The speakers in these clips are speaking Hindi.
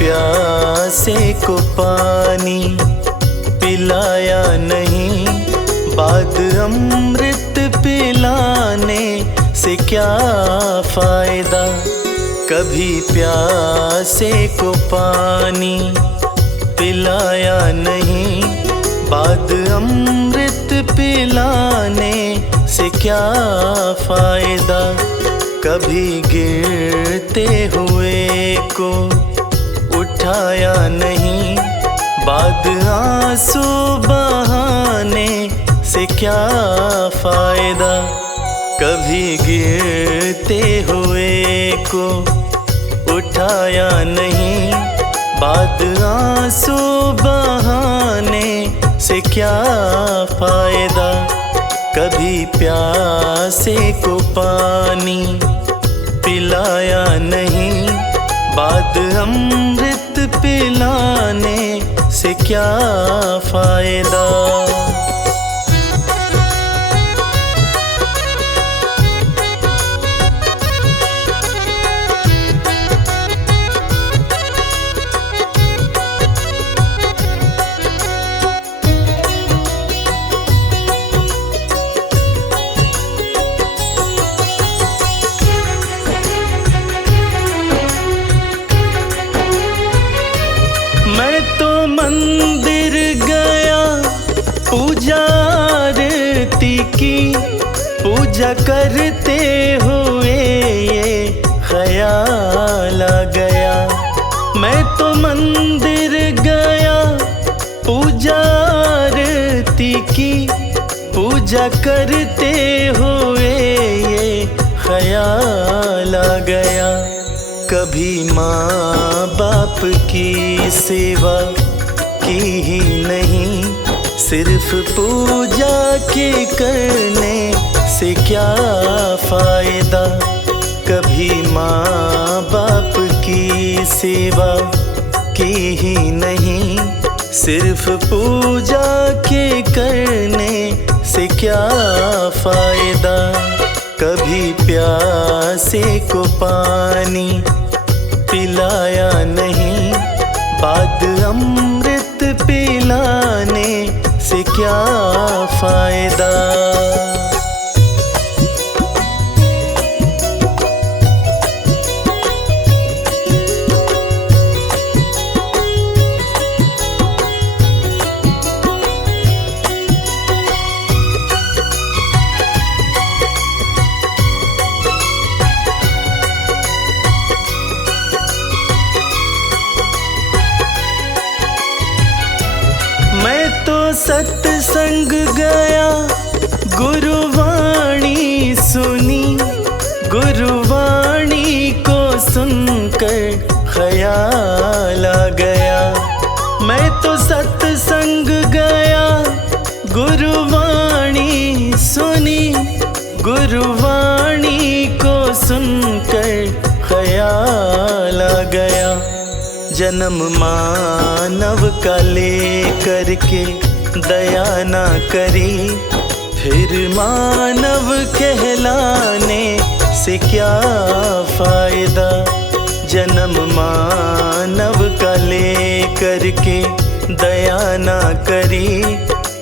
प्यासे को पानी पिलाया नहीं, बाद अमृत पिलाने से क्या फायदा। कभी प्यासे को पानी पिलाया नहीं, बाद अमृत पिलाने से क्या फायदा। कभी गिरते हुए को उठाया नहीं, बाद आंसू बहाने से क्या फायदा। कभी गिरते हुए को उठाया नहीं, बाद आंसू बहाने से क्या फायदा। कभी प्यासे को पानी पिलाया नहीं, बाद अमृत पिलाने से क्या फायदा। मैं तो मंदिर गया पूजा आरती की, पूजा करते हुए ये ख्याल आ गया। मैं तो मंदिर गया पूजा आरती की, पूजा करते हुए ये ख्याल आ गया। कभी माँ बाप की सेवा की ही नहीं, सिर्फ पूजा के करने से क्या फायदा। कभी माँ बाप की सेवा की ही नहीं, सिर्फ पूजा के करने से क्या फायदा। कभी प्यासे को पानी पिलाया नहीं, बाद अमृत पिलाने से क्या फायदा। मैं तो सत्संग गया गुरुवाणी सुनी, गुरुवाणी को सुनकर ख्याल आ गया। मैं तो सत्संग गया गुरुवाणी सुनी, गुरुवाणी को सुनकर ख्याल आ गया। जन्म मानव का लेकर के दया ना करी, फिर मानव कहलाने से क्या फायदा। जन्म मानव का लेकर के दया ना करी,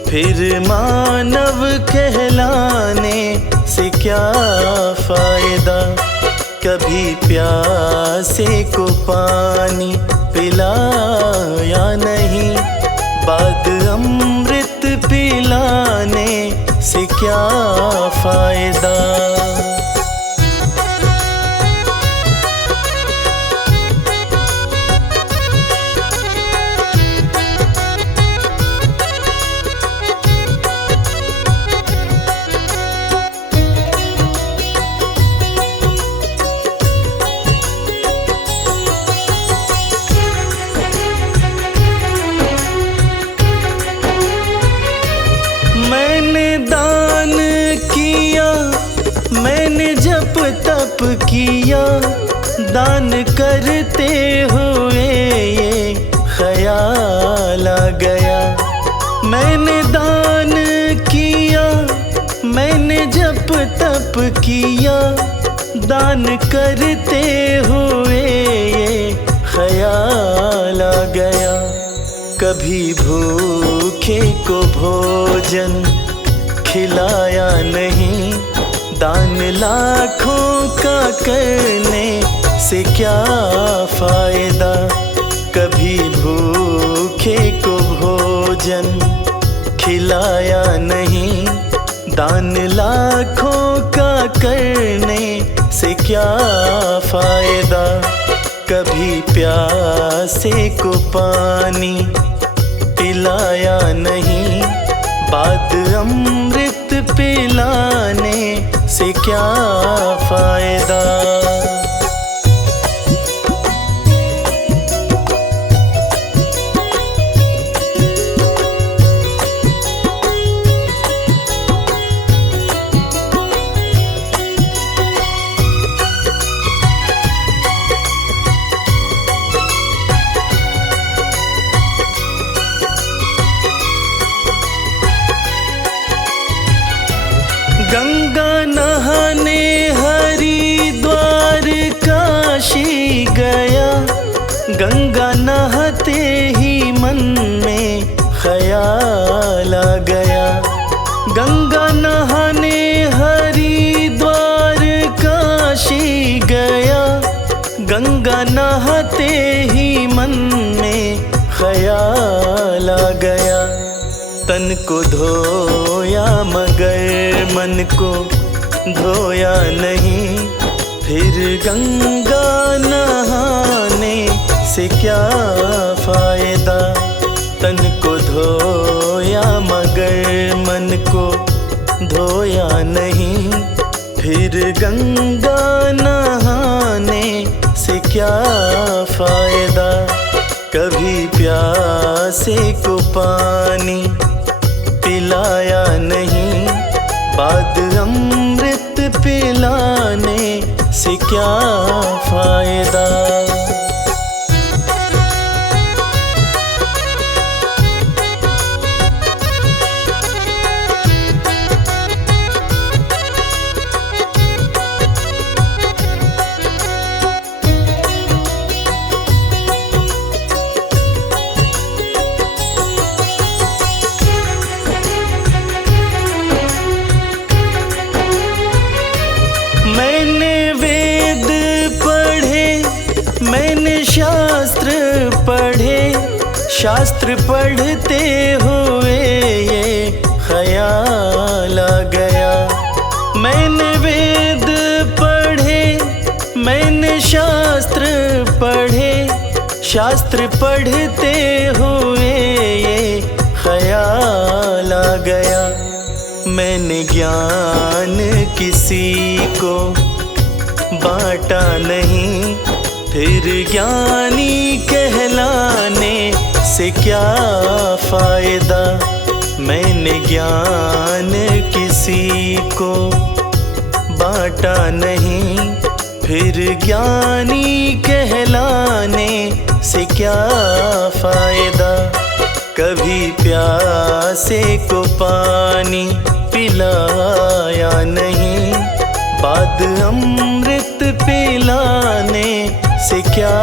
फिर मानव कहलाने से क्या फायदा। कभी प्यासे को पानी पिलाया नहीं, बाद अमृत पिलाने से क्या फायदा। किया दान करते हुए ये ख्याल आ गया। मैंने दान किया, मैंने जप तप किया, दान करते हुए ये ख्याल आ गया। कभी भूखे को भोजन खिलाया नहीं, दान लाखों का करने से क्या फायदा। कभी भूखे को भोजन खिलाया नहीं, दान लाखों का करने से क्या फायदा। कभी प्यासे को पानी पिलाया नहीं, बाद अमृत पिलाने से क्या फायदा। गंगा नहाने हरिद्वार काशी गया, गंगा नहाते ही मन में ख्याल आ गया। गंगा नहाने हरिद्वार काशी गया, गंगा नहाते ही मन में ख्याल आ गया। तन को धोया मगर मन को धोया नहीं, फिर गंगा नहाने से क्या फायदा। तन को धोया मगर मन को धोया नहीं, फिर गंगा नहाने से क्या फायदा। कभी प्यासे को पानी पिलाया नहीं, बाद अमृत पिलाने से क्या फायदा। मैंने वेद पढ़े, मैंने शास्त्र पढ़े, शास्त्र पढ़ते हुए ये ख्याल आ गया। मैंने वेद पढ़े, मैंने शास्त्र पढ़े, शास्त्र पढ़ते हुए ये ख्याल आ गया। मैंने ज्ञान किसी को बांटा नहीं, फिर ज्ञानी कहलाने से क्या फायदा। मैंने ज्ञान किसी को बांटा नहीं, फिर ज्ञानी कहलाने से क्या फायदा। कभी प्यासे को पानी पिलाया नहीं, बाद अमृत पिलाने से क्या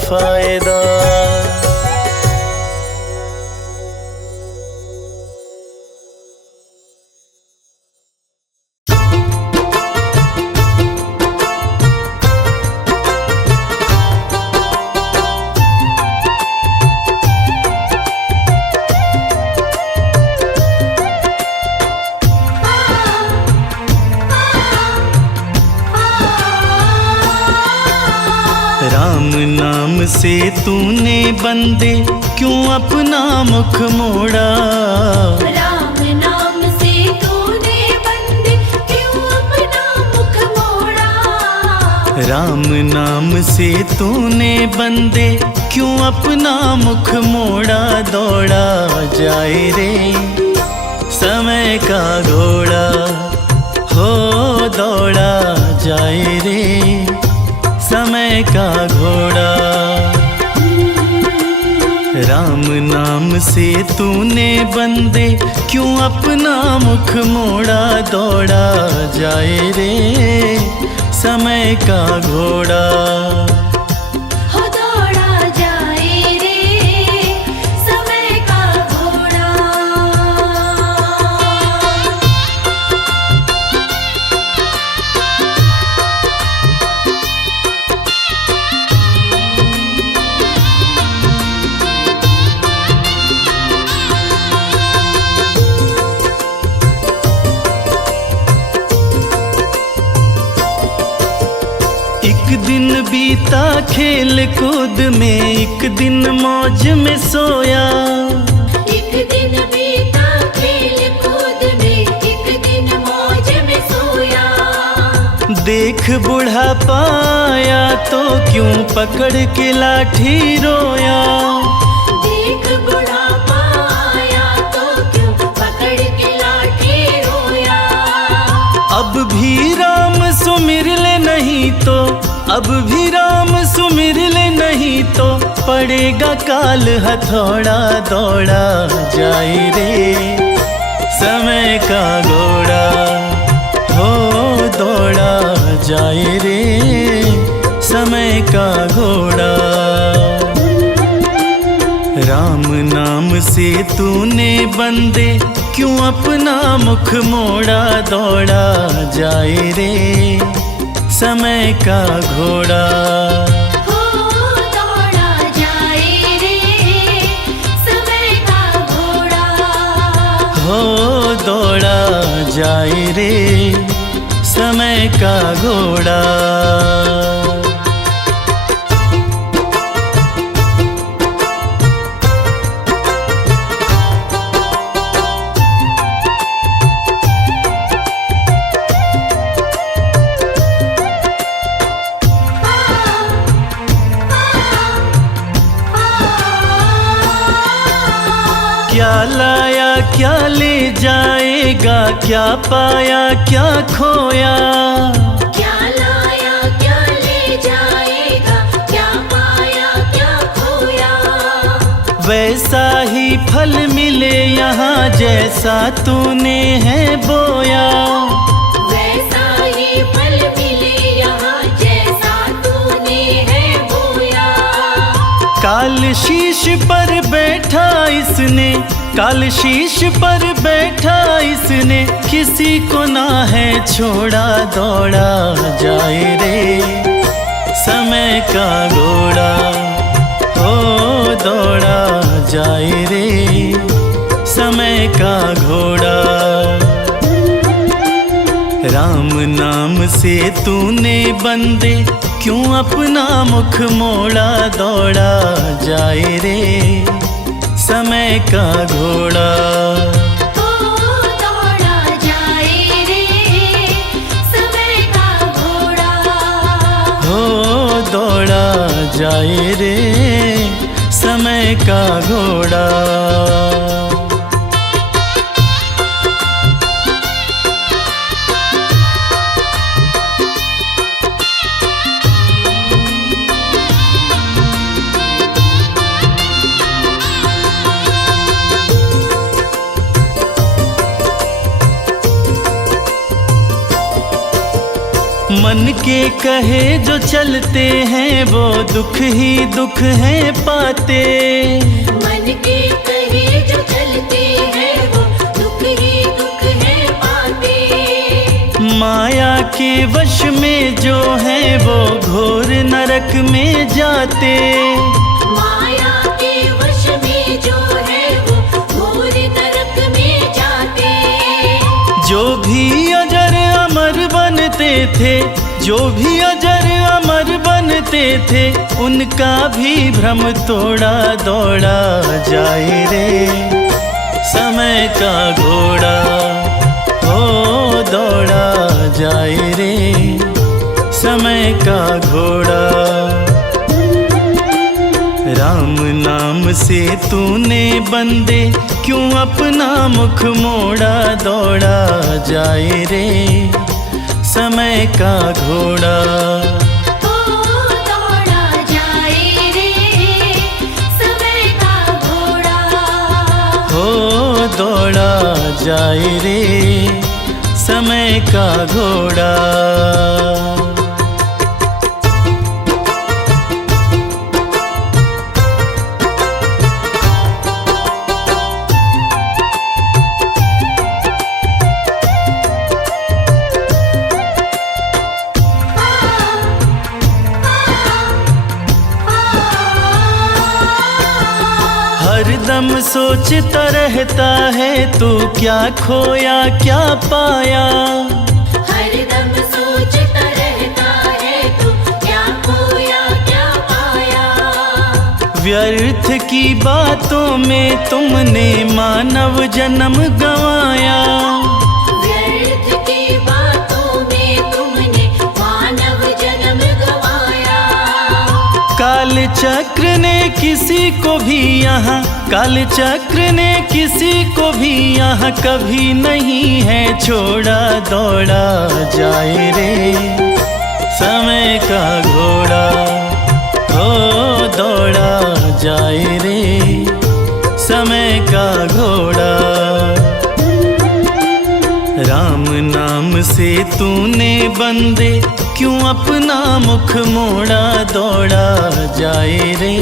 फायदा। राम नाम से तूने बंदे क्यों अपना मुख मोड़ा। राम नाम से तूने बंदे क्यों अपना मुख मोड़ा। राम नाम से तूने बंदे क्यों अपना मुख मोड़ा। दौड़ा जाए रे समय का घोड़ा, हो दौड़ा जाए रे समय का घोड़ा। राम नाम से तूने बंदे क्यों अपना मुख मोड़ा। दौड़ा जाए रे समय का घोड़ा, हो दौड़ा दिन बीता खेल कूद में, एक दिन मौज में सोया। एक दिन बीता खेल कूद में, एक दिन मौज में सोया। देख बूढ़ा पाया तो क्यों पकड़ के लाठी रोया। देख बूढ़ा पाया तो क्यों पकड़ के लाठी रोया। अब भी राम सुमिर ले नहीं तो, अब भी राम सुमिर ले नहीं तो, पड़ेगा काल हथौड़ा। दौड़ा जाए रे समय का घोड़ा, हो दौड़ा जाए रे समय का घोड़ा। राम नाम से तूने बंदे क्यों अपना मुख मोड़ा। दौड़ा जाए रे समय का घोड़ा। हो दौड़ा जाए रे समय का घोड़ा। हो दौड़ा जाए रे समय का घोड़ा। क्या लाया क्या ले जाएगा, क्या पाया क्या खोया। क्या लाया क्या ले जाएगा, क्या पाया क्या खोया। वैसा ही फल मिले यहाँ जैसा तूने है बोया। वैसा ही फल मिले यहाँ जैसा तूने है बोया। काल शीश पर बैठा इसने, काल शीश पर बैठा इसने, किसी को ना है छोड़ा। दौड़ा जाए रे समय का घोड़ा, हो दौड़ा जाए रे समय का घोड़ा। राम नाम से तूने बंदे क्यों अपना मुख मोड़ा। दौड़ा जाए रे समय का घोड़ा। हो दौड़ा जाए रे समय का घोड़ा। हो दौड़ा जाए रे समय का घोड़ा। मन के कहे जो चलते हैं वो दुख ही दुख है पाते। मन के कहे जो चलते हैं वो दुख ही दुख है पाते। माया के वश में जो है वो घोर नरक में जाते। माया के वश में जो है वो घोर नरक में जाते। जो भी अजर अमर बनते थे, जो भी अजर अमर बनते थे, उनका भी भ्रम तोड़ा। दौड़ा जाए रे समय का घोड़ा, हो दौड़ा जाए रे समय का घोड़ा। राम नाम से तूने बंदे क्यों अपना मुख मोड़ा। दौड़ा जाए रे समय का घोड़ा। हो दौड़ा जाए रे समय का घोड़ा। हो दौड़ा जाए रे समय का घोड़ा। हरदम सोचता रहता है तू क्या खोया क्या पाया। हरदम सोचता रहता है तू क्या खोया व्यर्थ की बातों में तुमने मानव जन्म गंवाया। व्यर्थ की बातों में तुमने मानव जन्म गंवाया। काल चक्र ने किसी को भी यहाँ, काल चक्र ने किसी को भी यहाँ कभी नहीं है छोड़ा। दौड़ा जाए रे समय का घोड़ा, हो दौड़ा जाए रे समय का घोड़ा। राम नाम से तूने बंदे क्यों अपना मुख मोड़ा। दौड़ा जाए रे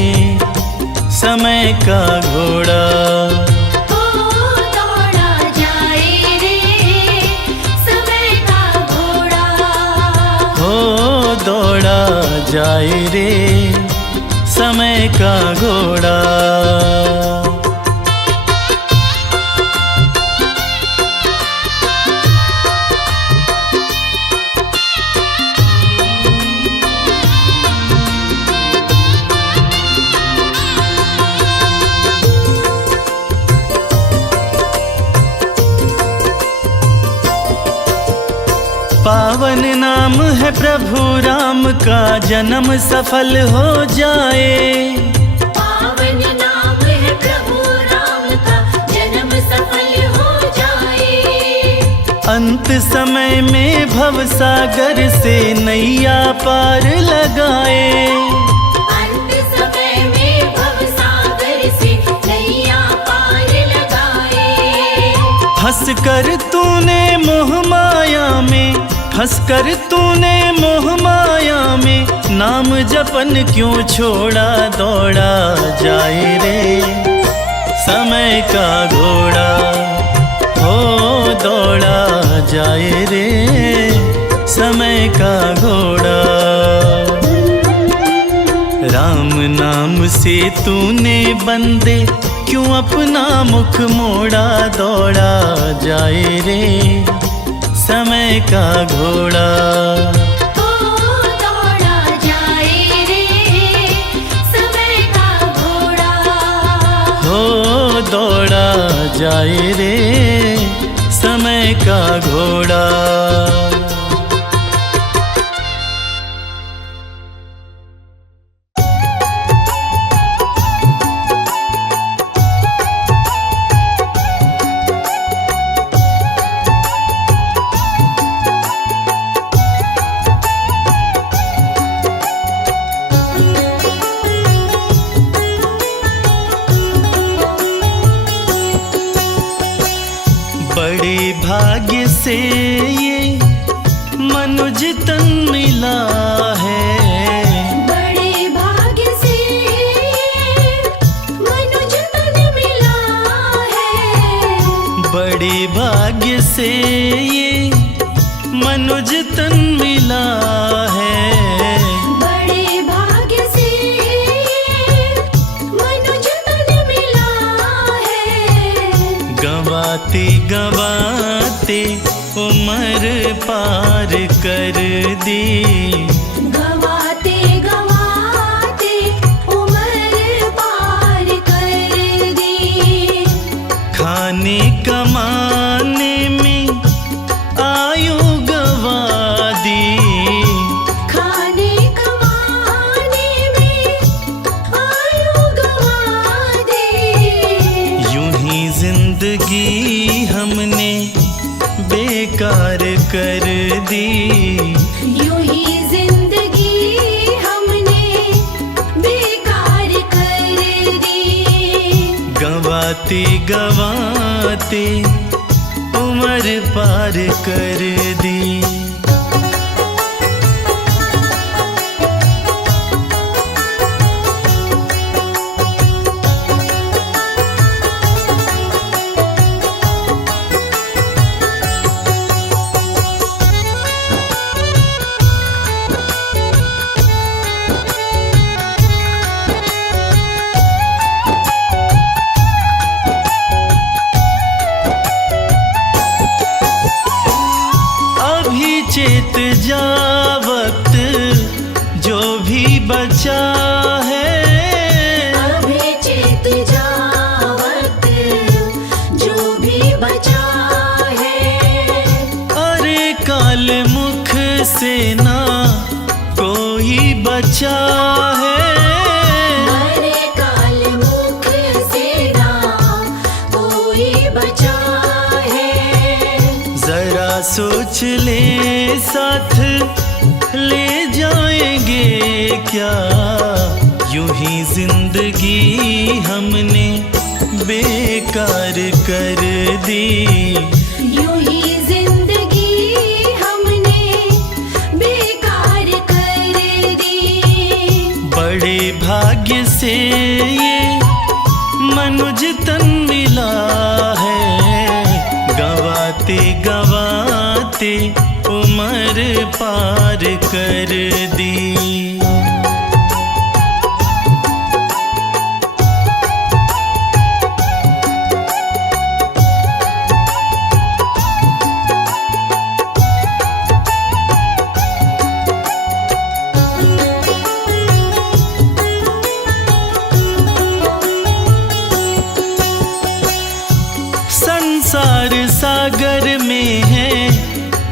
समय का घोड़ा, ओ दौड़ा जाए रे समय का घोड़ा। हो दौड़ा जाए रे समय का घोड़ा। पावन नाम है प्रभु राम का, जन्म सफल हो जाए। पावन नाम है प्रभु राम का, जन्म सफल हो जाए। अंत समय में भव सागर से नैया पार लगाए। अंत समय में भव सागर से नैया पार लगाए। फंस कर तूने मोह माया में, फंस कर तूने मोह माया में नाम जपन क्यों छोड़ा। दौड़ा जाए रे समय का घोड़ा, हो दौड़ा जाए रे समय का घोड़ा। राम नाम से तूने बंदे क्यों अपना मुख मोड़ा। दौड़ा जाए रे समय का घोड़ा, ओ दौड़ा जाए रे समय का घोड़ा। हो दौड़ा जाए रे समय का घोड़ा। बड़े भाग्य से ये मनुज तन मिला है। बड़े भाग्य से मनुज तन मिला है। बड़े भाग्य से ये मनुज तन मिला है। बड़े भाग्य से मनुज तन मिला है। गंवाते गंवाते उम्र पार कर दी। गंवाते गंवाते उम्र पार कर दी। खाने कमाने में आयु गंवा दी। खाने कमाने में आयु गंवा दी। यूं ही जिंदगी हमने बेकार कर दी। यूं ही जिंदगी हमने बेकार कर दी। गंवाते गंवाते उम्र पार कर दी। चेत जा वक्त जो भी बचा है। अब बचा है। अरे काल मुख से ना कोई बचा है। अरे काल मुख से ना कोई बचा है। जरा सोच ले साथ ले जाएंगे क्या, यूं ही जिंदगी हमने बेकार कर दी। यूं ही जिंदगी हमने बेकार कर दी। बड़े भाग्य से ये मनुज तन मिला है, गवाते गवाते उम्र पार कर दी। संसार सागर में है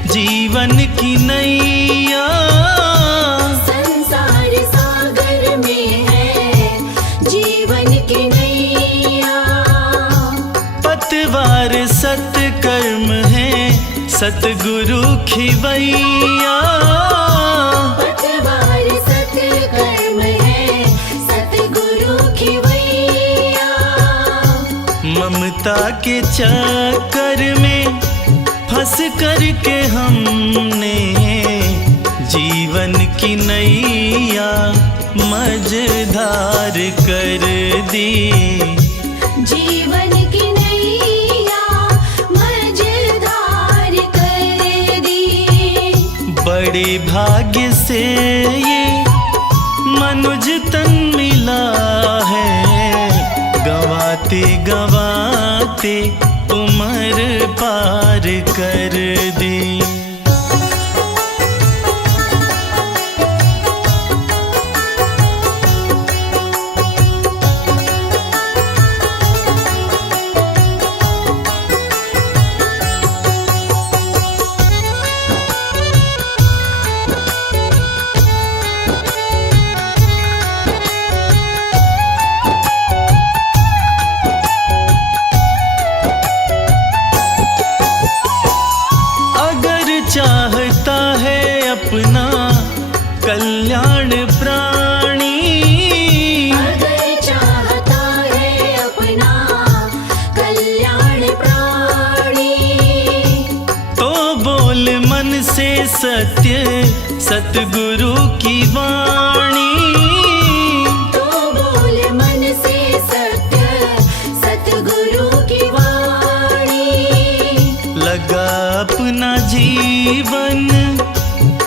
जीवन की नैया। संसार सागर में है जीवन की नैया। पतवार सत्कर्म है सतगुरु खिवैया। पतवार सत्कर्म है सतगुरु खिवैया। ममता के चक्कर में फंस करके हमने जीवन की नैया मझधार कर दी। जीवन की नैया मझधार कर दी। बड़े भाग्य से ये मनुज तन मिला है, गवाते गवाते उम्र पार कर दी। चाहता है अपना कल्याण प्राणी। अगर चाहता है अपना कल्याण प्राणी, तो बोल मन से सत्य सतगुरु की वाणी। तो बोल मन से सत्य सतगुरु की वाणी। लगा अपना जीवन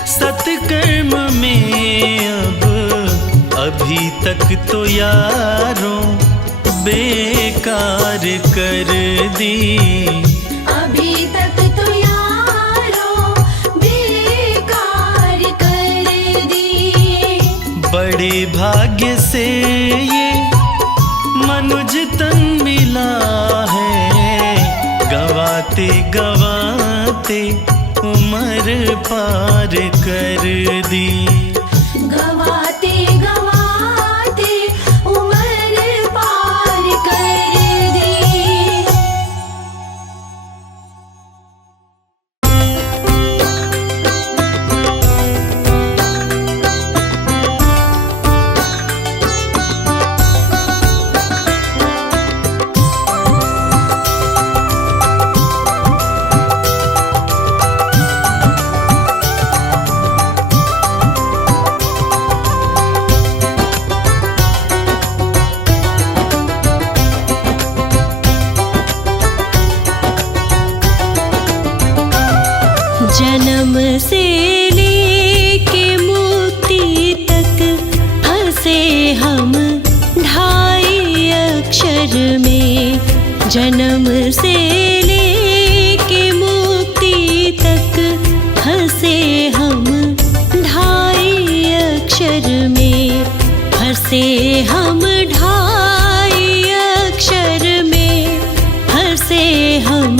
सत्कर्म में अब, अभी तक तो यारों बेकार कर दी। अभी तक तो यारों बेकार कर दी। बड़े भाग्य से ये मनुज तन मिला है, गवाते गवाते उम्र पार कर दी। गवाते गवाते उम्र पार कर दी। जन्म से लेके मुक्ति तक फंसे हम ढाई अक्षर में। जन्म से लेके मुक्ति तक फंसे हम ढाई अक्षर में। फंसे हम ढाई अक्षर में, फंसे हम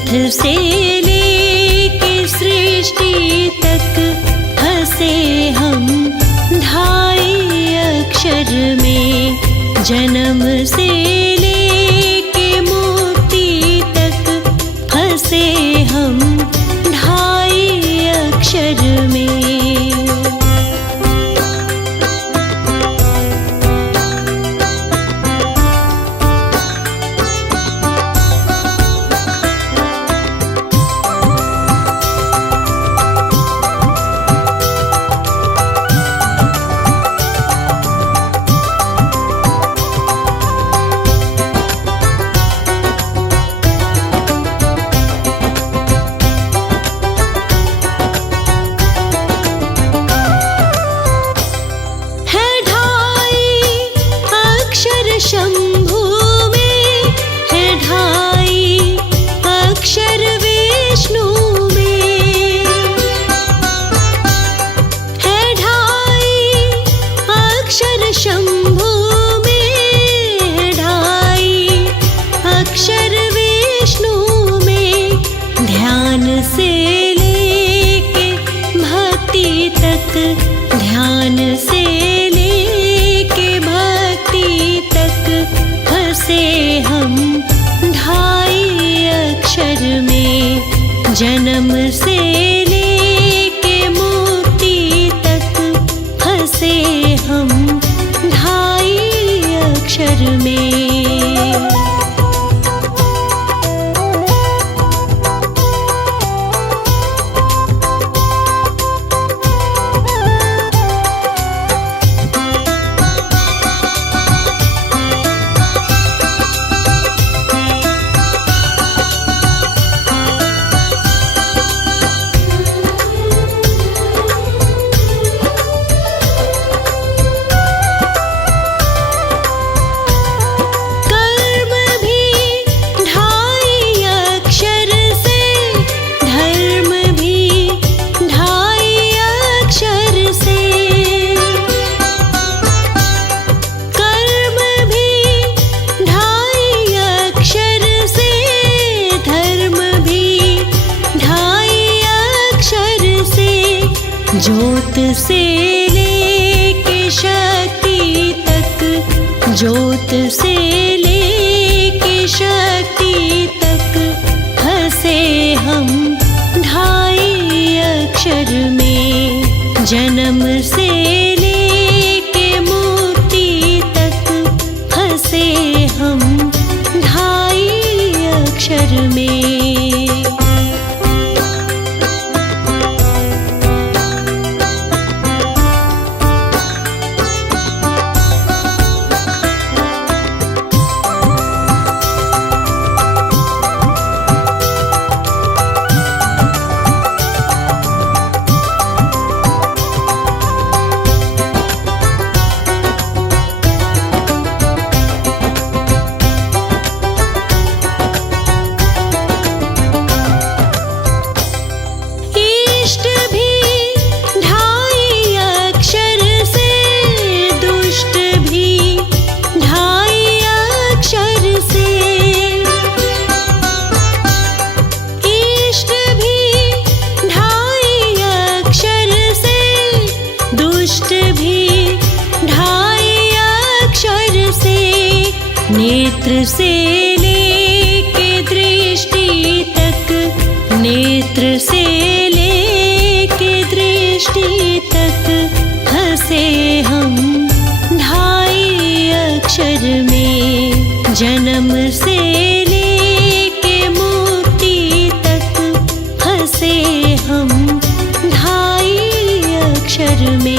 ग्रंथ से लेके सृष्टि तक फंसे हम ढाई अक्षर में। जन्म से लेके मुक्ति तक फंसे हम ढाई अक्षर में। शंभू में है ढाई अक्षर, विष्णु में है ढाई अक्षर, शंभू में है ढाई अक्षर, विष्णु में। ध्यान से लेके भक्ति तक, ध्यान से लेके भक्ति तक फंसे हम ढाई अक्षर में। जन्म से लेके मुक्ति तक फंसे हम ढाई अक्षर में। ज्योत से लेके शक्ति तक, ज्योत से लेके शक्ति तक फंसे हम ढाई अक्षर में। जन्म से लेके मुक्ति तक फंसे हम ढाई अक्षर में। नेत्र से लेके दृष्टि तक, नेत्र से लेके दृष्टि तक फंसे हम ढाई अक्षर में। जन्म से लेके मुक्ति तक फंसे हम ढाई अक्षर में।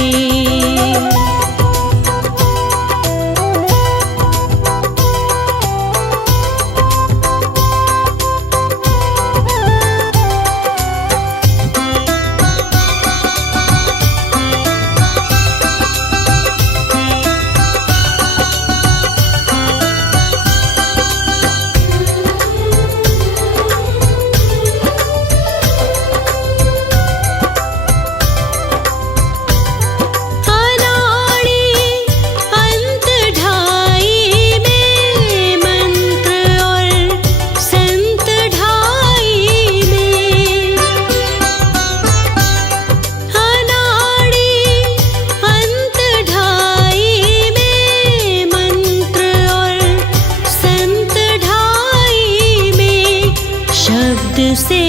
से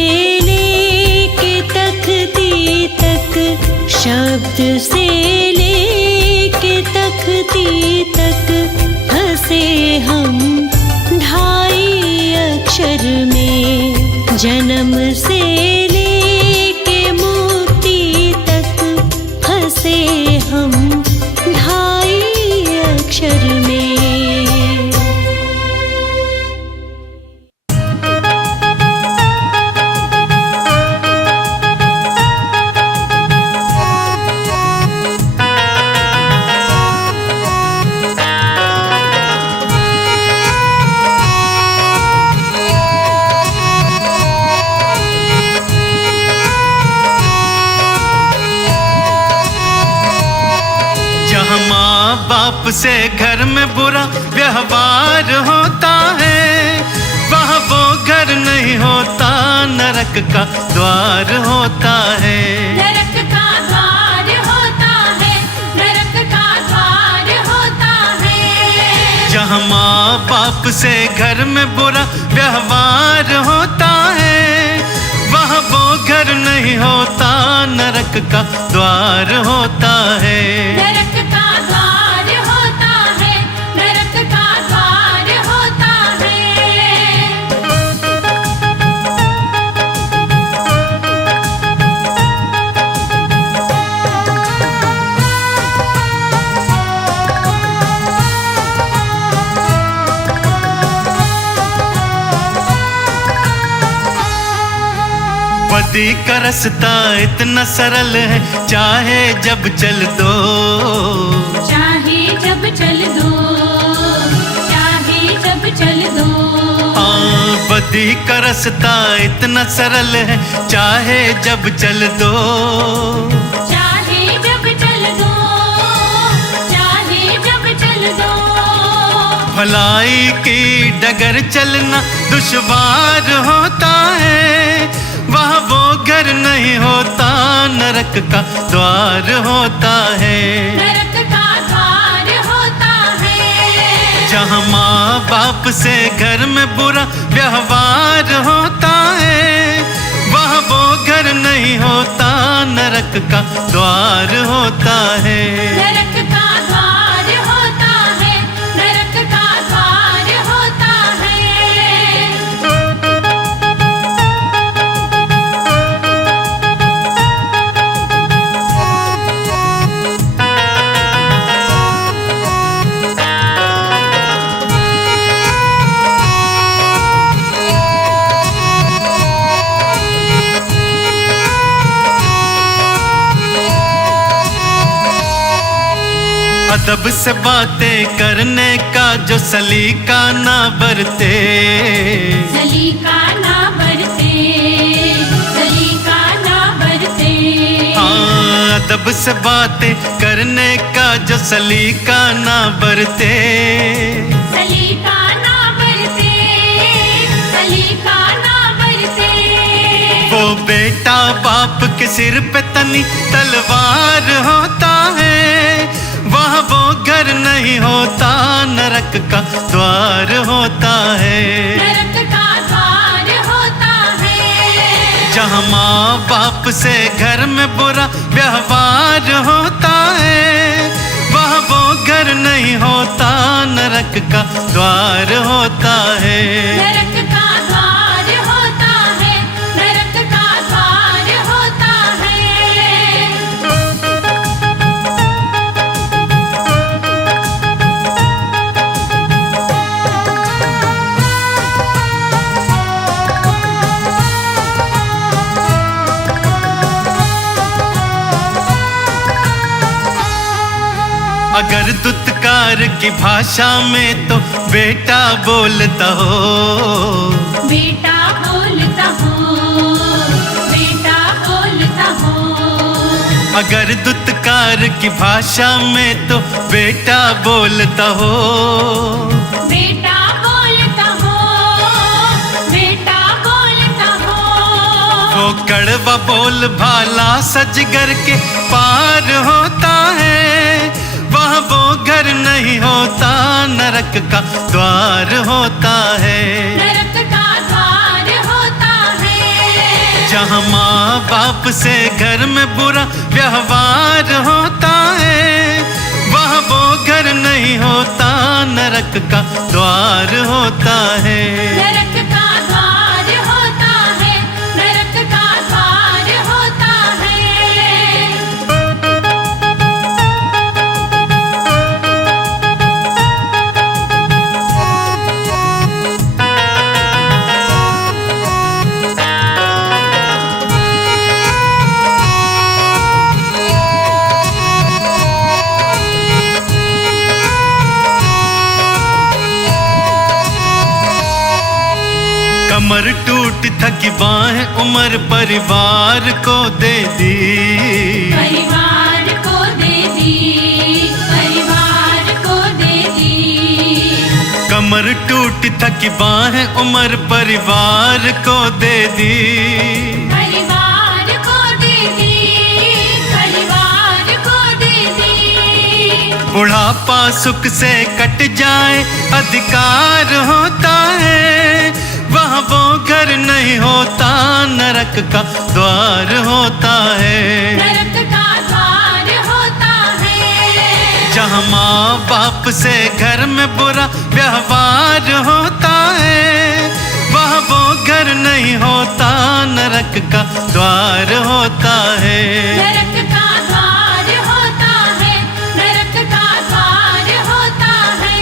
लेके तख्ती तक, शब्द से लेके तख्ती तक फंसे हम ढाई अक्षर में। जन्म से लेके मुक्ति तक फंसे हम ढाई अक्षर में। बाप से घर में बुरा व्यवहार होता है, वहाँ वो घर नहीं होता, नरक का द्वार होता है। नरक का द्वार होता है, नरक का द्वार होता है। जहाँ माँ बाप से घर में बुरा व्यवहार होता है, वहाँ वो घर नहीं होता, नरक का द्वार होता है। नरक का द्वार होता है, नरक का द्वार होता है। बदी का रास्ता इतना सरल है, चाहे जब चल दो, चाहे जब चल दो, चाहे जब चल दो। बदी का रास्ता इतना सरल है, चाहे जब चल दो, चाहे जब चल दो, चाहे जब चल दो। भलाई की डगर चलना दुश्वार होता है, वहाँ वो घर नहीं होता, नरक का द्वार होता है। नरक का द्वार होता है। जहाँ माँ बाप से घर में बुरा व्यवहार होता है, वहाँ वो घर नहीं होता, नरक का द्वार होता है। नरक का द्वार होता है, नरक का द्वार होता है। अदब से बातें करने का जो सलीका ना बरते, सलीका ना बरते, सलीका ना बरते। अदब से बातें करने का जो सलीका ना बरते, सलीका ना बरते, सलीका ना बरते। वो बेटा बाप के सिर पे तनी तलवार होता है, वहाँ वो घर नहीं होता, नरक का द्वार होता है। नरक का द्वार होता है। जहाँ माँ बाप से घर में बुरा व्यवहार होता है, वहाँ वो घर नहीं होता, नरक का द्वार होता है। नरक का द्वार होता है, नरक का द्वार होता है। अगर दुत्कार की भाषा में तो बेटा बोलता हो, बेटा बोलता हो, बेटा बोलता हो। अगर दुत्कार की भाषा में तो बेटा बोलता हो, बेटा बोलता हो, बेटा बोलता हो। वो कड़वा बोल भाला सजगर के पार होता है, वहाँ वो घर नहीं होता, नरक का द्वार होता है। नरक का द्वार होता है। जहाँ माँ बाप से घर में बुरा व्यवहार होता है, वहाँ वो घर नहीं होता, नरक का द्वार होता है। नरक का द्वार होता है, नरक का द्वार होता है। कमर टूट थकी बाहें उम्र परिवार को दे दी, परिवार को दे दी, परिवार को दे दी। कमर टूट थकी बाहें उम्र परिवार को दे दी, परिवार को दे दी, परिवार को दे दी। बुढ़ापा सुख से कट जाए अधिकार होता है, वहाँ वो घर नहीं होता, नरक का द्वार होता है। नरक का द्वार होता है। जहाँ माँ बाप से घर में बुरा व्यवहार होता है, वहाँ वो घर नहीं होता, नरक का द्वार होता है। नरक का द्वार होता है, नरक का द्वार होता है।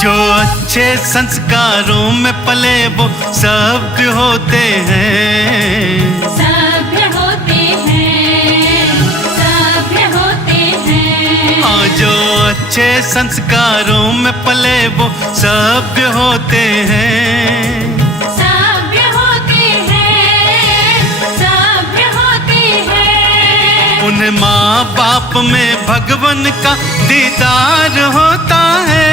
जो अच्छे संस्कारों में पले वो सभ्य होते हैं, सभ्य होते हैं, सभ्य होते हैं। हाँ, जो अच्छे संस्कारों में पले वो सभ्य होते हैं, सभ्य होते हैं, सभ्य होते हैं। उन्हें माँ बाप में भगवान का दीदार होता है,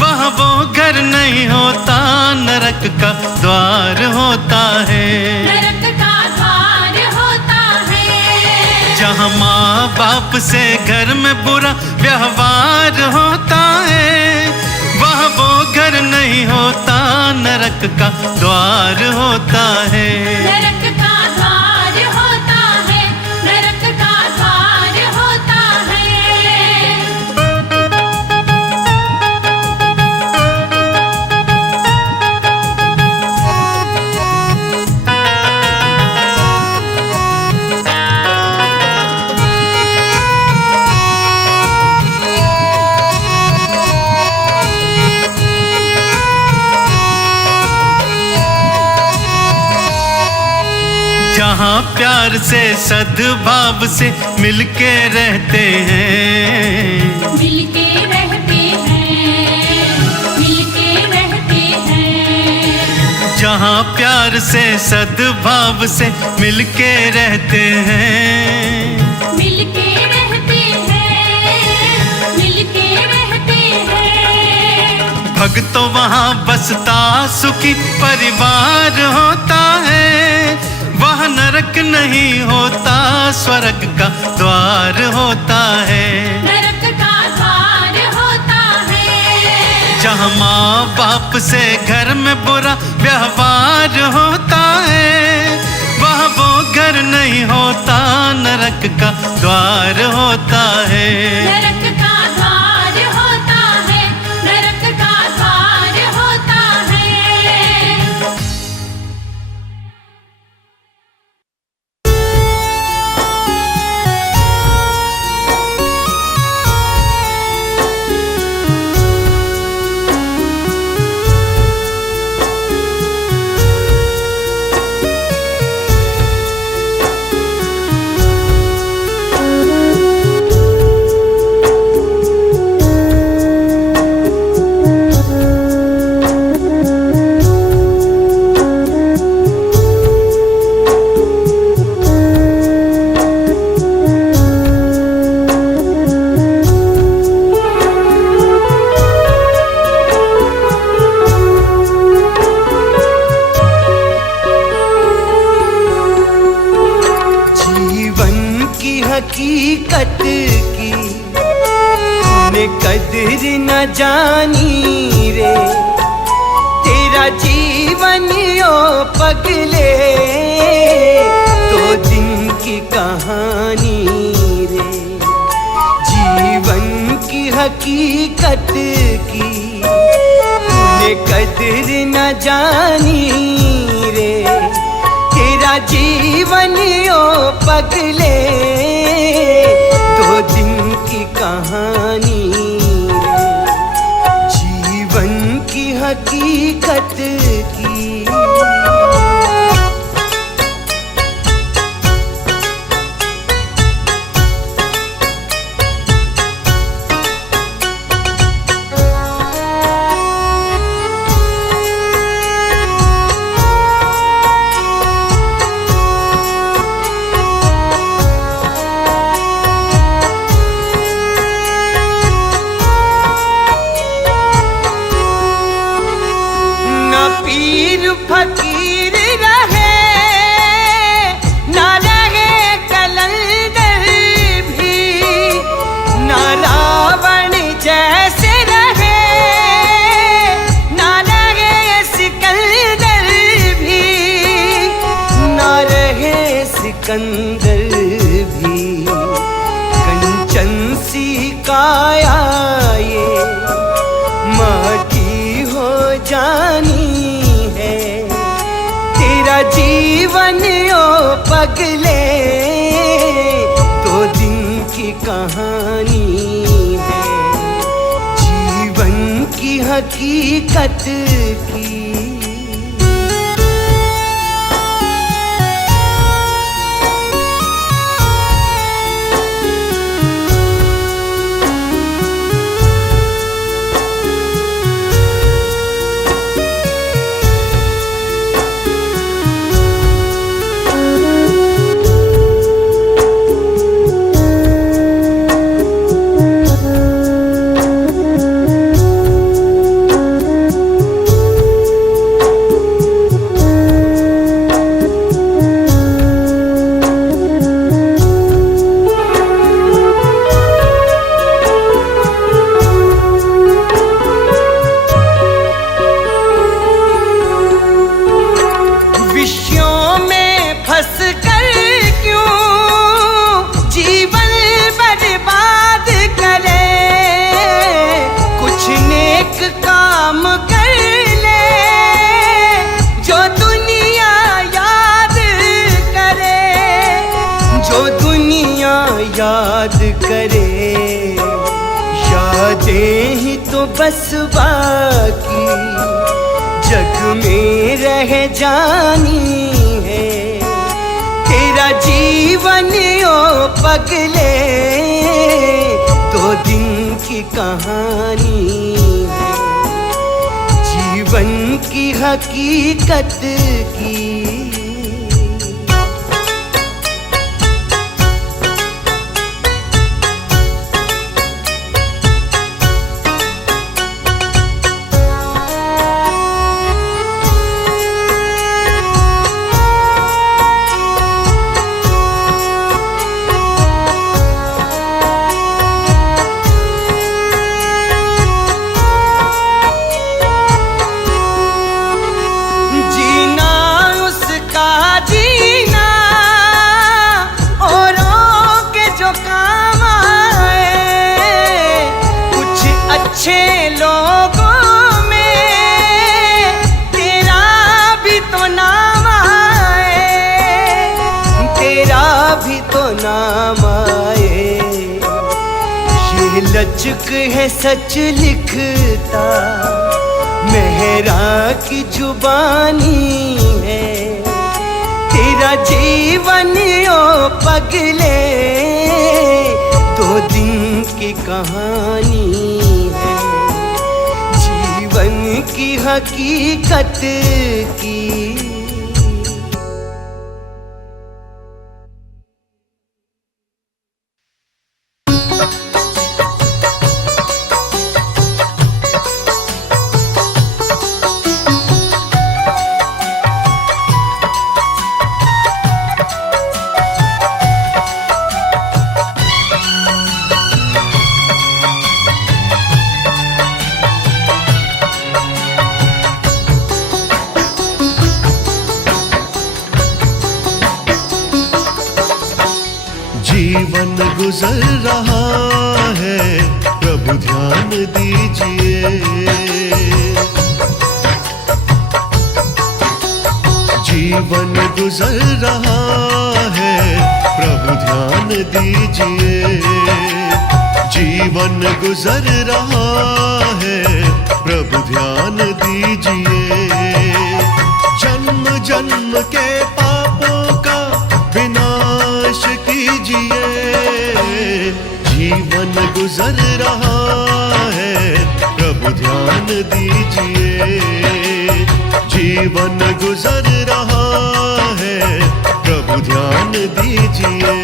वहाँ वो घर नहीं होता, नरक का द्वार होता है। नरक का द्वार होता है। जहाँ माँ बाप से घर में बुरा व्यवहार होता है, वहाँ वो घर नहीं होता, नरक का द्वार होता है। नरक का द्वार होता है, नरक का द्वार होता है। जहाँ प्यार से सद्भाव से मिलके रहते हैं, मिलके रहते हैं, मिलके रहते हैं। जहाँ प्यार से सद्भाव से मिलके रहते हैं, मिलके रहते हैं, मिलके रहते हैं। भक्तों वहाँ बसता सुखी परिवार होता है, वहाँ नरक नहीं होता, स्वर्ग का द्वार होता है। नरक का द्वार होता है। जहाँ माँ बाप से घर में बुरा व्यवहार होता है, वहाँ वो घर नहीं होता, नरक का द्वार होता है। नरक का द्वार होता है, नरक का द्वार होता है। हकीकत की तूने कदर न जानी रे। तेरा जीवन ओ पगले दो दिन की कहानी रे। जीवन की हकीकत की तूने कदर न जानी रे। तेरा जीवन ओ पगले दो दिन की कहानी रे। जीवन की हकीकत की फकीर रहे न रहे कलंदर भी, न रावण जैसे रहे न रहे सिकंदर भी, न रहे सिकंदर भी। कंचन सी काया ये माटी हो जानी। तेरा जीवन ओ पगले दो दिन की कहानी है। जीवन की हकीकत की काम कर ले जो दुनिया याद करे, जो दुनिया याद करे। यादें ही तो बस बाकी जग में रह जानी है। तेरा जीवन ओ पगले दो दिन की कहानी है। जीवन की हकीकत की अच्छे लोगों में तेरा भी तो नाम आए, तेरा भी तो नाम आए। ये लचक है सच लिखता मेहरा की जुबानी है। तेरा जीवन ओ पगले दो दिन की कहानी है। जीवन की हकीकत की गुजर रहा है, प्रभु ध्यान दीजिए। जीवन गुजर रहा है, प्रभु ध्यान दीजिए। जीवन गुजर रहा है, प्रभु ध्यान दीजिए। जन्म जन्म के पापों का विनाश कीजिए। जीवन गुजर रहा है, प्रभु ध्यान दीजिए। जीवन गुजर रहा है, प्रभु ध्यान दीजिए।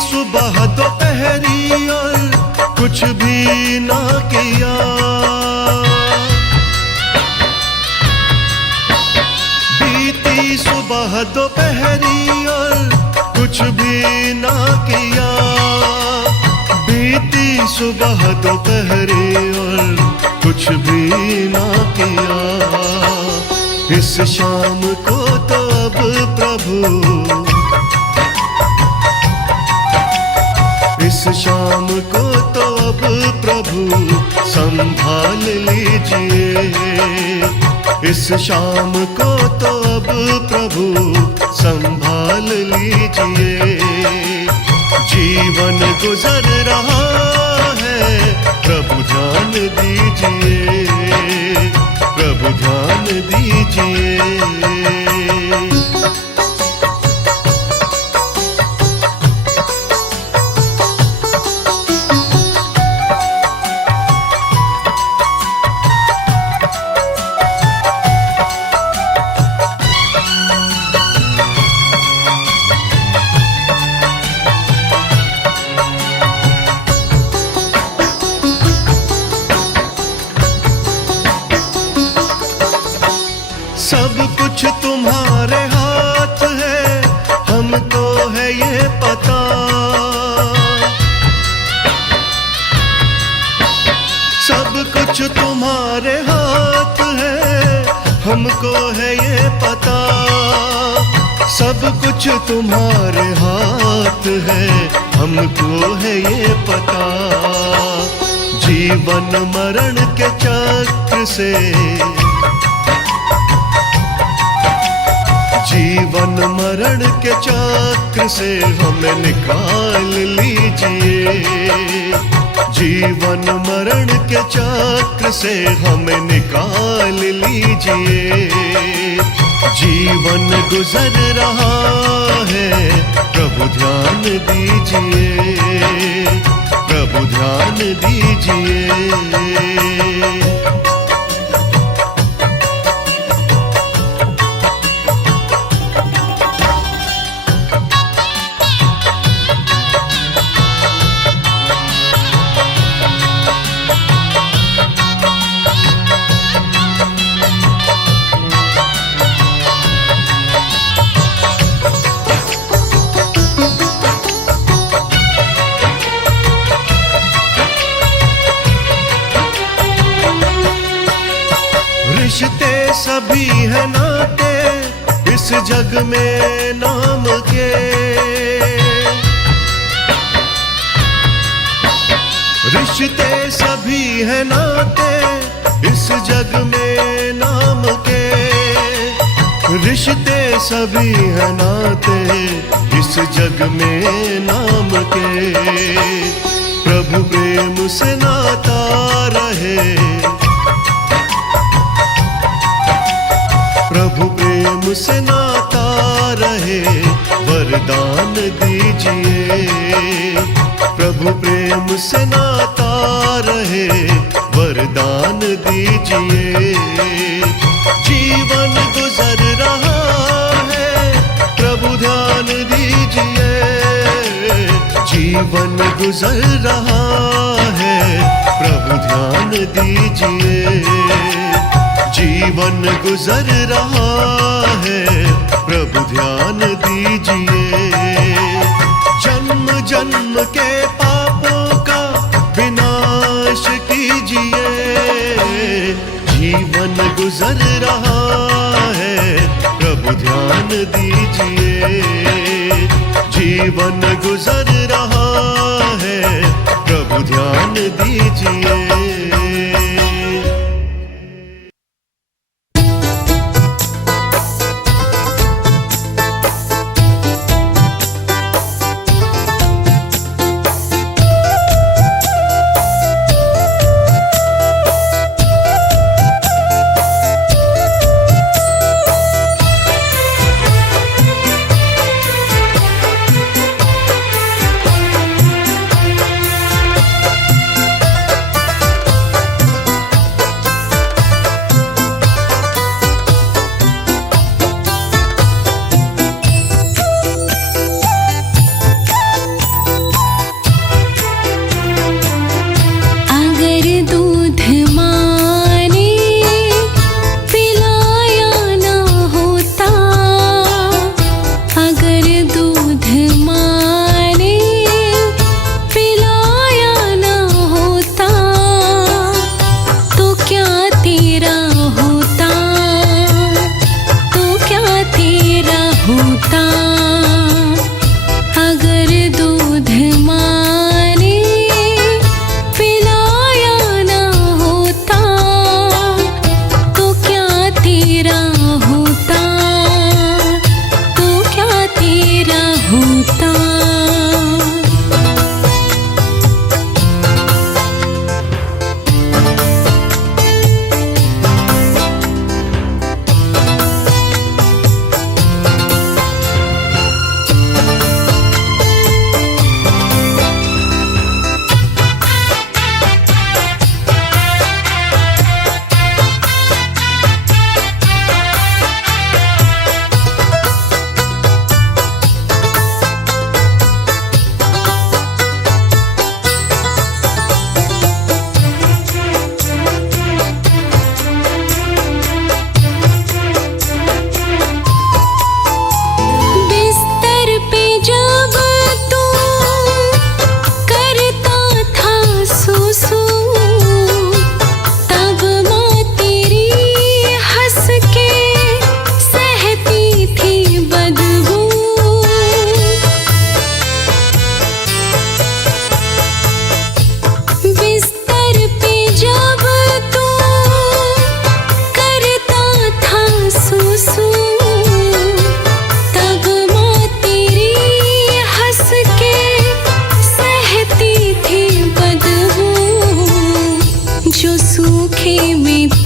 सुबह दोपहरी और कुछ भी ना किया। बीती सुबह दोपहरी और कुछ भी ना किया। बीती सुबह दोपहरी और कुछ भी ना किया। इस शाम को तो अब प्रभु, इस शाम को तो अब प्रभु संभाल लीजिए। इस शाम को तो अब प्रभु संभाल लीजिए। जीवन गुजर रहा है, प्रभु ध्यान दीजिए। प्रभु ध्यान दीजिए। सब कुछ तुम्हारे हाथ है, हमको है ये पता। सब कुछ तुम्हारे हाथ है, हमको है ये पता। सब कुछ तुम्हारे हाथ है, हमको है ये पता। जीवन मरण के चक्र से, जीवन मरण के चक्र से हमें निकाल लीजिए। जीवन मरण के चक्र से हमें निकाल लीजिए। जीवन गुजर रहा है, प्रभु ध्यान दीजिए। प्रभु ध्यान दीजिए। रिश्ते सभी है नाते इस जग में नाम के। रिश्ते सभी है नाते इस जग में नाम के। रिश्ते सभी है नाते इस जग में नाम के। प्रभु प्रेम से नाता रहे, प्रभु प्रेम से नाता रहे, वरदान दीजिए। प्रभु प्रेम से नाता रहे, वरदान दीजिए। जीवन गुजर रहा है, प्रभु ध्यान जीवन गुजर रहा है, प्रभु ध्यान दीजिए। जीवन गुजर रहा है, प्रभु ध्यान दीजिए। जन्म जन्म के पापों का विनाश कीजिए। जीवन गुजर रहा है, प्रभु ध्यान दीजिए। जीवन गुजर रहा है, प्रभु ध्यान दीजिए।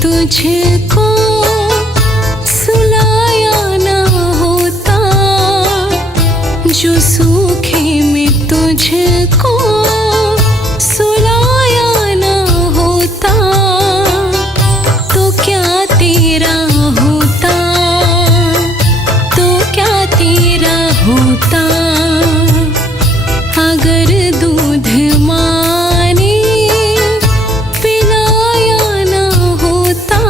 तुझको सुलाया ना होता, जो सूखे में तुझको सुलाया ना होता, तो क्या तेरा होता, तो क्या तेरा होता। अगर दूध माने पिलाया ना होता,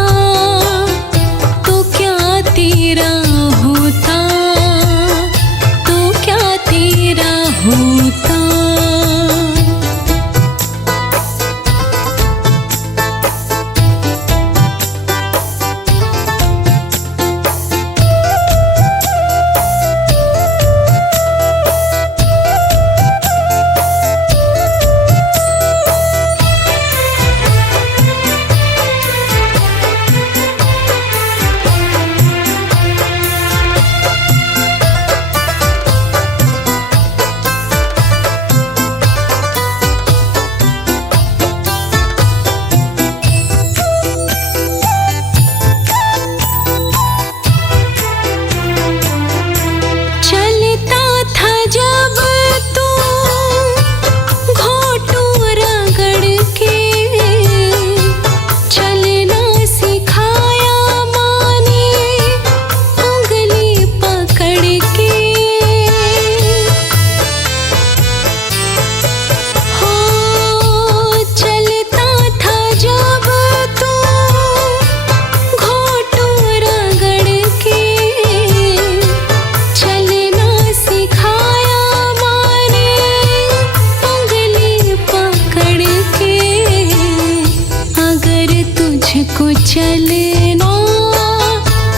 तुझको चलना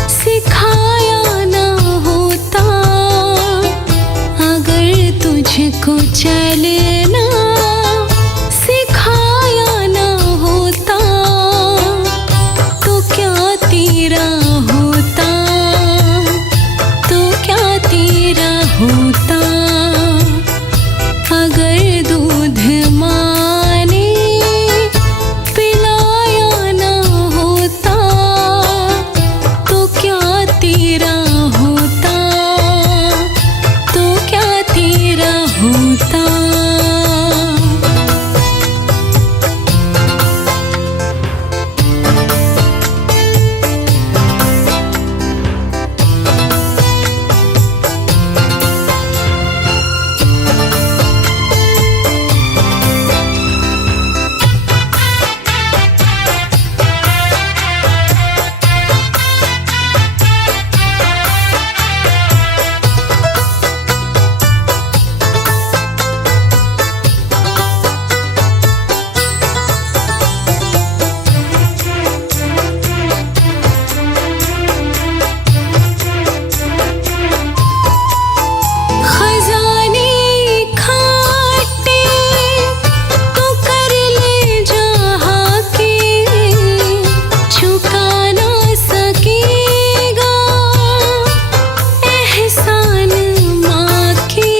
सिखाया ना होता, अगर तुझको चलना सिखाया ना होता, तो क्या तेरा होता, तो क्या तेरा होता। अगर दूध माँ ने पिलाया ना होता, तो क्या तेरा होता, तो क्या तेरा होता। खजाने खाटे तो कर ले जहाँ के, चुका ना सकेगा एहसान माँ के।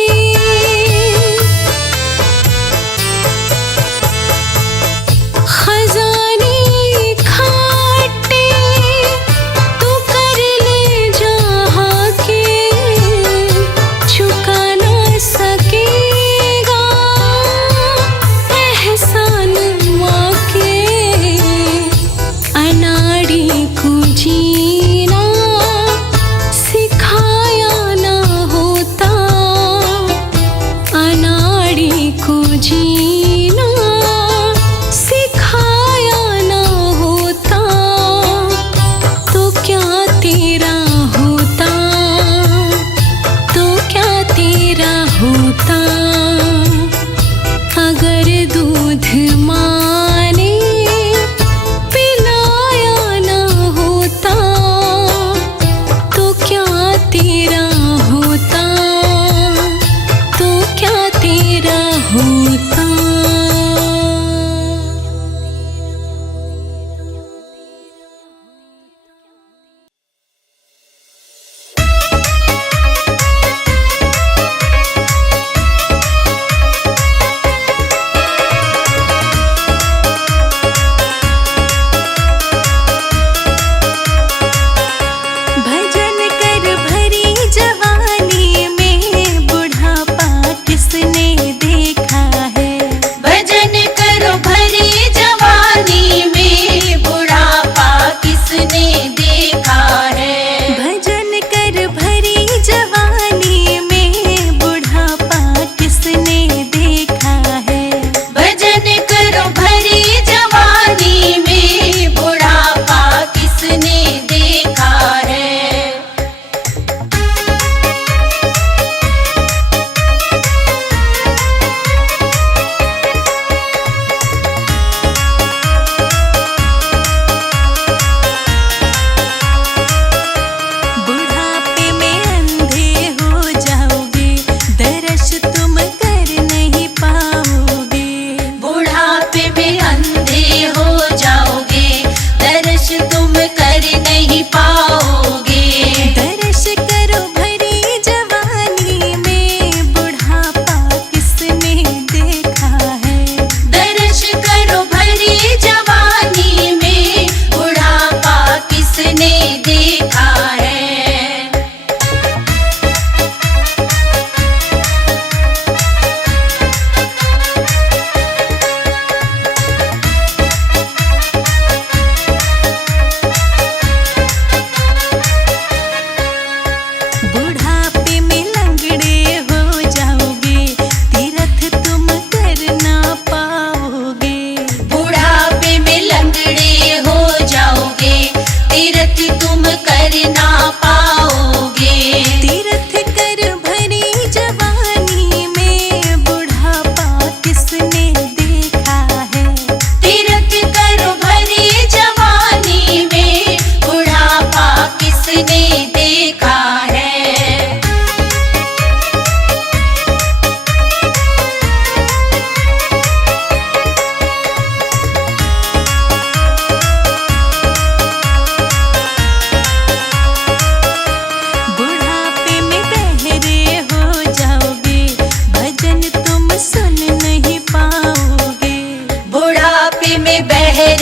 खजाने खाटे तो कर ले जहाँ के, चुका ना सकेगा एहसान माँ के। अनाड़ी को जीना सिखाया ना होता, अनाड़ी को जीना सिखाया ना होता, तो क्या तेरा होता, तो क्या तेरा होता। अगर दूध माँ ने पिलाया ना होता, तो क्या तेरा होता, तो क्या तेरा होता।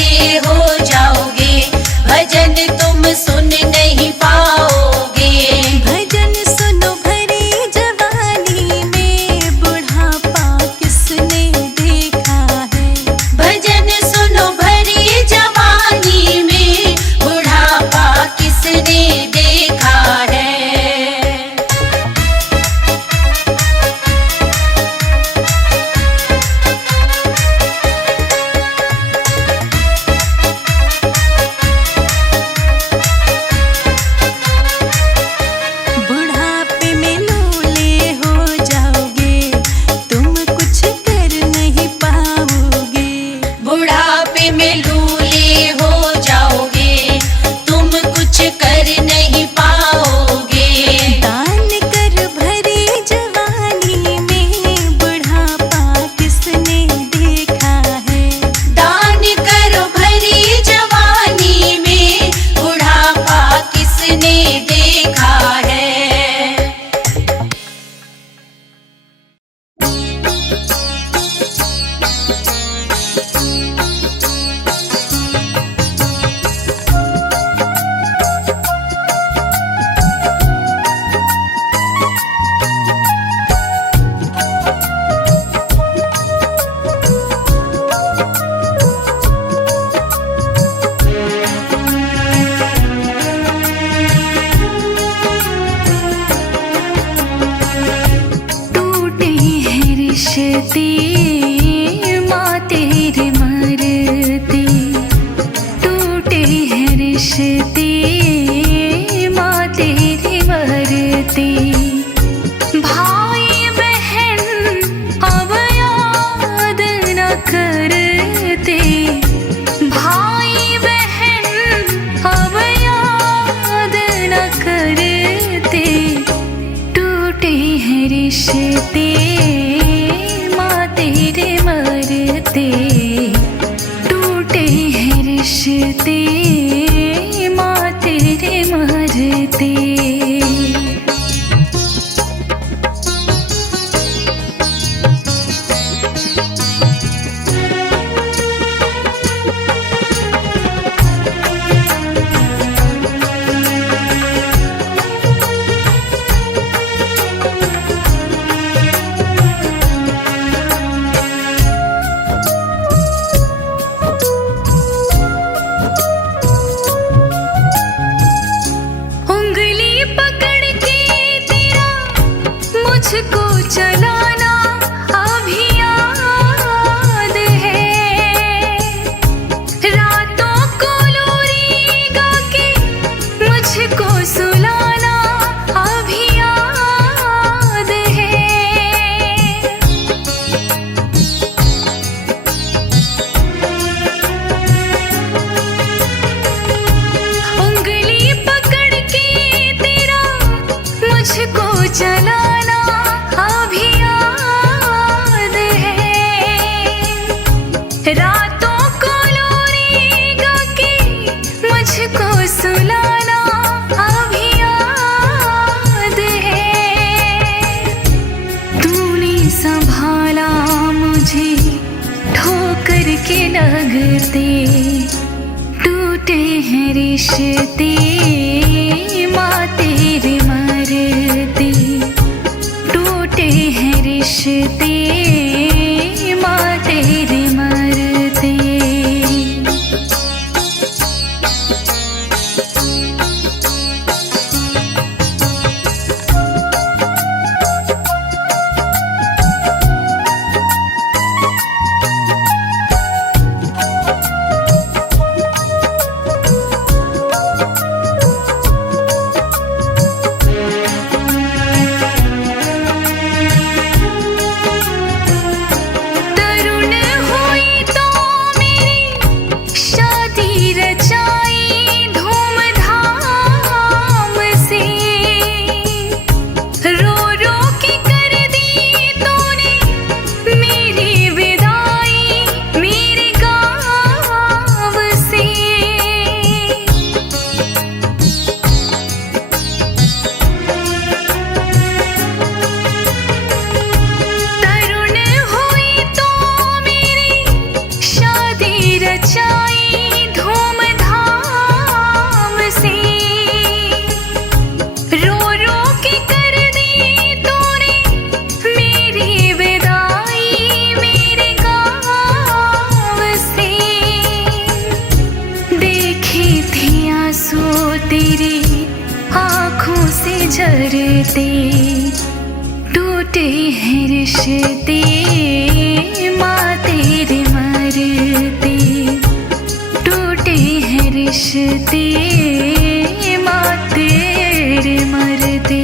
भरे हो जाओगे, भजन तुम सुन नहीं पाओगे। भजन सुनो भरी जवानी में, बुढ़ापा किसने देखा है। भजन सुनो भरी जवानी में, बुढ़ापा किसने देखा है। बुढ़ापे में लूले हो जाओगे, तुम कुछ कर नहीं पाओगे। बुढ़ापे में लूले हो जाओगे, तुम कुछ कर नहीं पाओगे। दान कर भरी जवानी में, बुढ़ापा किसने देखा है। दान करो भरी जवानी में, बुढ़ापा किसने देखा है। टूटे हैं रिश्ते माँ तेरे मरते, टूटे हैं रिश्ते माँ तेरे मरते। भाई बहन अब याद न करते, भाई बहन अब याद न करते। टूटे हैं रिश्ते माँ तेरे मरते, टूटे हैं रिश्ते माँ तेरे मरते। उंगली पकड़ के तेरा मुझको चलाना अभी याद है। रातों को लोरी गा के मुझको सुलाना अभी याद है। उंगली पकड़ के तेरा मुझको चलाना अभी याद है। रातों को लोरी गा के मुझको सुलाना अभी याद है। तूने संभाला मुझे ठोकर के लगते, टूटे हैं रिश्ते माँ तेरे मरते, टूटे हैं रिश्ते माँ तेरे मरते। झरते टूटे हैं रिश्ते माँ तेरे मरते टूटे हैं रिश्ते माँ तेरे मरते।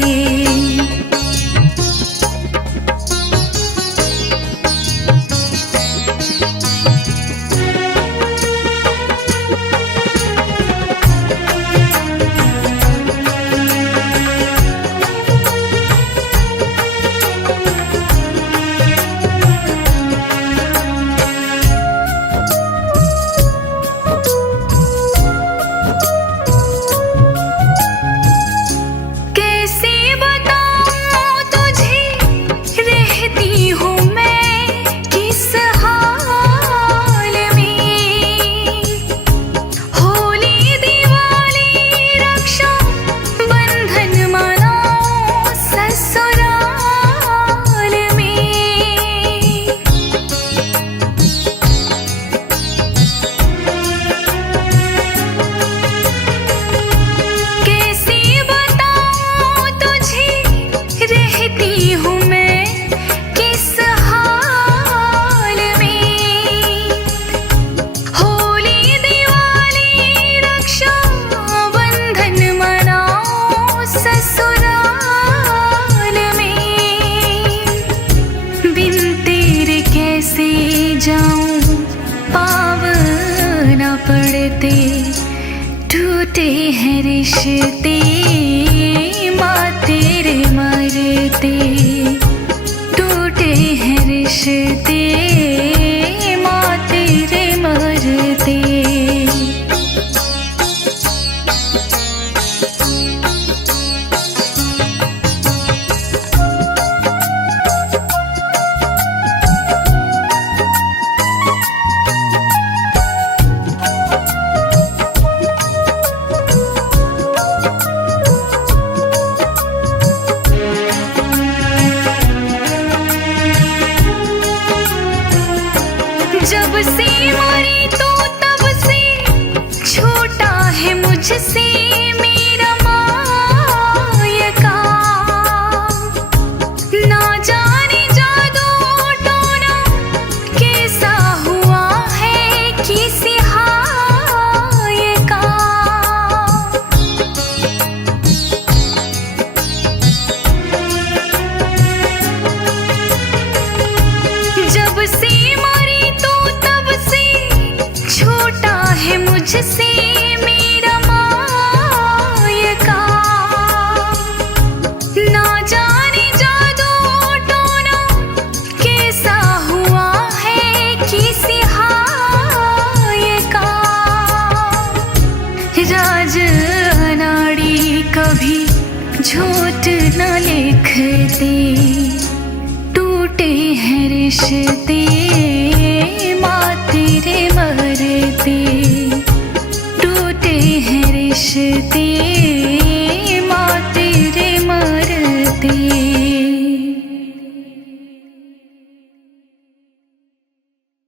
पड़ते टूटे हैं रिश्ते माँ तेरे मरते टूटे हैं रिश्ते माँ तेरे मरते। जब से मरी तो तब से छोटा है मुझसे मेरा मायका ना जाने जादू टोना कैसा हुआ है किसी हाय का। जब से मुझसे मेरा मायका ना जाने जादू टोना कैसा हुआ है किसी हाय का। राज अनाड़ी कभी झूठ न लिखते टूटे हैं रिश्ते